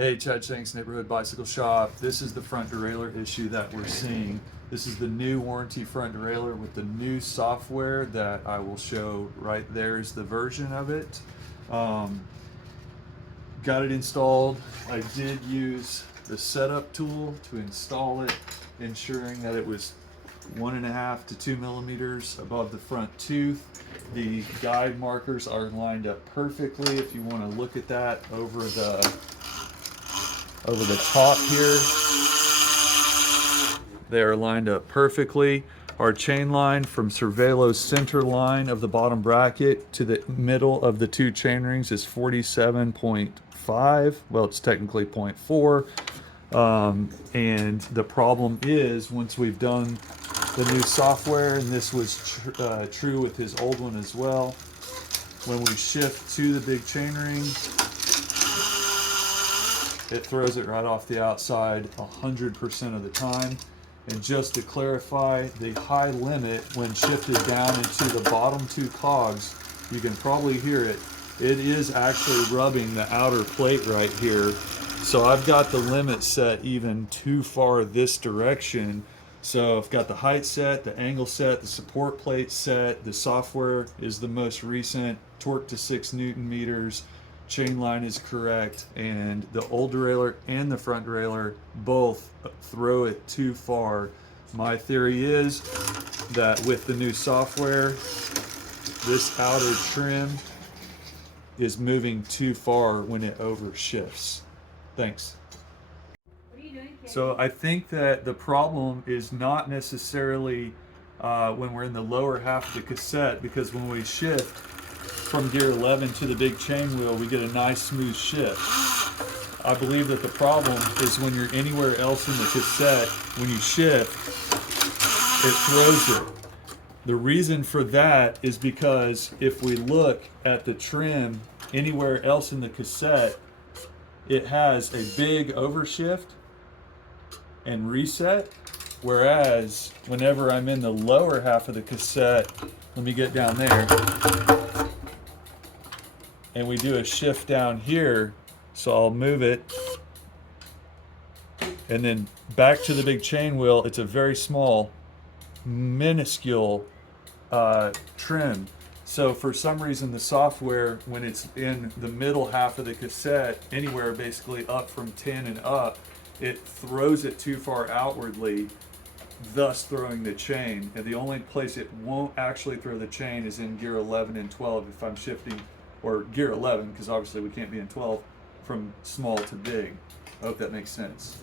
Hey, Chad Shanks, Neighborhood Bicycle Shop. This is the front derailleur issue that we're seeing. This is the new warranty front derailleur with the new software that I will show right there is the version of it. Got it installed. I did use the setup tool to install it, ensuring that it was 1.5 to 2 millimeters above the front tooth. The guide markers are lined up perfectly. If you want to look at that over the top here, they are lined up perfectly. Our chain line from Cervelo's center line of the bottom bracket to the middle of the two chain rings is 47.5. Well, it's technically 0.4. And the problem is, once we've done the new software, and this was true with his old one as well, when we shift to the big chain ring, it throws it right off the outside 100% of the time. And just to clarify, the high limit, when shifted down into the bottom two cogs, you can probably hear it. It is actually rubbing the outer plate right here. So I've got the limit set even too far this direction. So I've got the height set, the angle set, the support plate set. The software is the most recent, torque to 6 Newton meters. Chain line is correct, and the old derailleur and the front derailleur both throw it too far. My theory is that with the new software, this outer trim is moving too far when it overshifts. Thanks. What are you doing, Kate? So I think that the problem is not necessarily when we're in the lower half of the cassette, because when we shift from gear 11 to the big chain wheel, we get a nice smooth shift. I believe that the problem is when you're anywhere else in the cassette, when you shift, it throws it. The reason for that is because if we look at the trim anywhere else in the cassette, it has a big overshift and reset, whereas whenever I'm in the lower half of the cassette, let me get down there, and we do a shift down here, so I'll move it, and then back to the big chain wheel. It's a very small, minuscule trim. So for some reason, the software, when it's in the middle half of the cassette, anywhere basically up from 10 and up, it throws it too far outwardly, thus throwing the chain. And the only place it won't actually throw the chain is in gear 11 and 12 if I'm shifting, or gear 11, because obviously we can't be in 12, from small to big. I hope that makes sense.